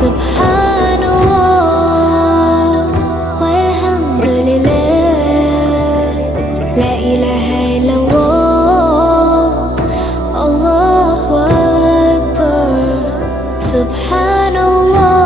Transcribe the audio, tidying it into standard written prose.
سبحان الله والحمد لله لا إله إلا الله الله أكبر سبحان الله